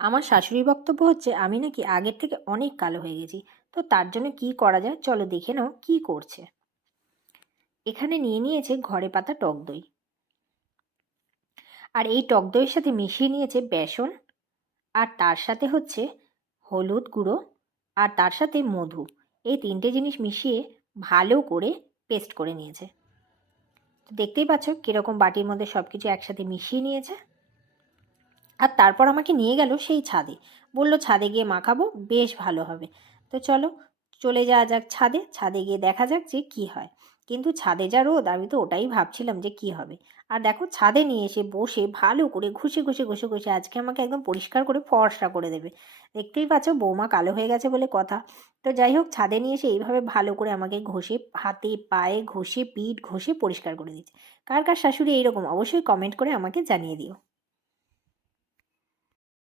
আমার শাশুড়ির বক্তব্য হচ্ছে আমি নাকি আগের থেকে অনেক কালো হয়ে গেছি। তো তার জন্য কি করা যায় চলো দেখে নাও কি করছে। এখানে নিয়ে নিয়েছে ঘরে পাতা টক দই, আর এই টক দইয়ের সাথে মিশিয়ে নিয়েছে বেসন, আর তার সাথে হচ্ছে হলুদ গুঁড়ো, আর তার সাথে মধু। এই তিনটে জিনিস মিশিয়ে ভালো করে পেস্ট করে নিয়েছে। তো দেখতেই পাচ্ছ কীরকম বাটির মধ্যে সব কিছু একসাথে মিশিয়ে নিয়েছে। আর তারপর আমাকে নিয়ে গেল সেই ছাদে, বলল ছাদে গিয়ে মাখাবো, বেশ ভালো হবে। তো চলো চলে যাওয়া যাক ছাদে, ছাদে গিয়ে দেখা যাক যে কী হয়। কিন্তু ছাদে যা রোদ, আমি তো ওটাই ভাবছিলাম যে কী হবে। আর দেখো ছাদে নিয়ে এসে বসে ভালো করে ঘষে আজকে আমাকে একদম পরিষ্কার করে ফর্সা করে দেবে। দেখতেই পাচ্ছ বৌমা কালো হয়ে গেছে বলে কথা। তো যাই হোক, ছাদে নিয়ে এসে এইভাবে ভালো করে আমাকে ঘষে, হাতে পায়ে ঘষে, পিঠ ঘষে পরিষ্কার করে দিচ্ছে। কার কার শাশুড়ি এইরকম অবশ্যই কমেন্ট করে আমাকে জানিয়ে দিও।